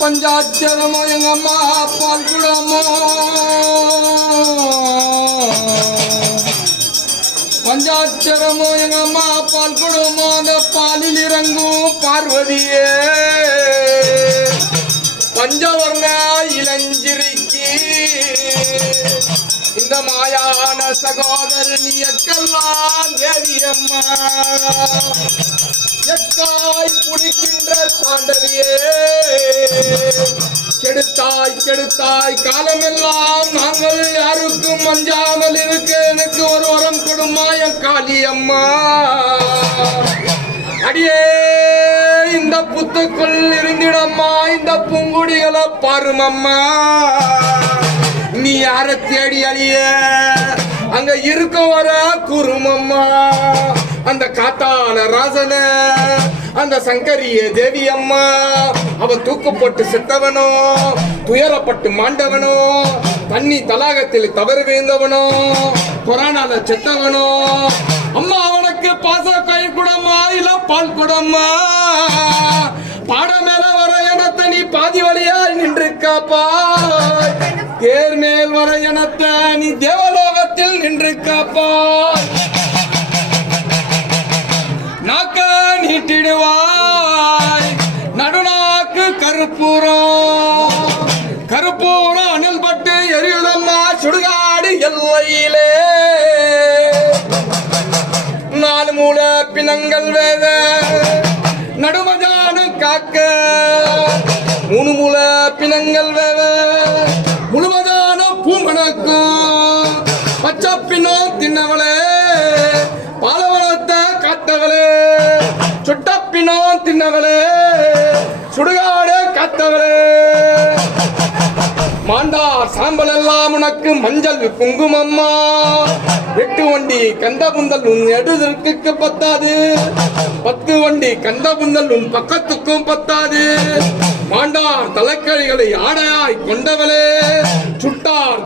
பஞ்சாட்சரமோ எங்க அம்மா பால் குடமோ, பஞ்சாட்சரமோ எங்க அம்மா பால் குடமோ, அந்த பாலில் இறங்கும் பார்வதியே பஞ்சவர்ண இளஞ்சிரிக்கு இந்த மாயான சகோதரன் எக்கெல்லாம் தேவி அம்மா எக்காய் புடிக்கின்ற தாண்டவியே கெடுத்தாய் கெடுத்தாய் காலமெல்லாம் நாங்கள் யாருக்கும் அஞ்சாமல் இருக்க எனக்கு ஒரு வரம் கொடுமா என் காளி அம்மா. அடியே இந்த புத்துக்குள் இருந்திடம்மா இந்த பூங்குடிகளை பாருமம்மா. நீ யார தேடி அழிய அங்க இருக்க வர குருமம்மா. அந்த காத்தால ராசன அந்த சங்கரிய தேவி அம்மா அவன் தூக்கப்பட்டு செத்தவனோ துயரப்பட்டு மாண்டவனோ தண்ணி தலாகத்தில் தவறு வீழ்ந்தவனோ கொரோனால செத்தவனோ அம்மா அவனுக்கு பாச கை குடமா இல்ல பால் குடமா. பாட மேல வர எனத்த நீ பாதி வழியா நின்று காப்பா. தேர் மேல் வர எனத்த நீ தேவலோகத்தில் நின்று காப்பா. நாக்க நீட்டிடுவாய் நடுநாக்கு கருப்பூரம் கருப்பூரம் அணில் பட்டு எரியுதம்மா சுடுகாடு எல்லையிலே. நாலு மூல பிணங்கள் வேத நடுமஜான காக்க மூணு மூல பிணங்கள் வேத முழுமதான பூமணக்கும் பச்சை பின்னம் தின்னவளே பாலவனத்தை காத்தவளே சுட்டப்பினோ தின்னவளே சுடுகாடு காத்தவளே. மாண்டார் சாம்பல் எல்லாம் உனக்கு மஞ்சள் குங்குமம்மா. எட்டு வண்டி கந்த புந்தல் உன் எடுதற்கு பத்தாது, 10 வண்டி கந்த புந்தல் உன் பக்கத்துக்கும் பத்தாது. மாண்டார் தலைக்கழிகளை ஆடையாய் கொண்டவளே சுட்டார்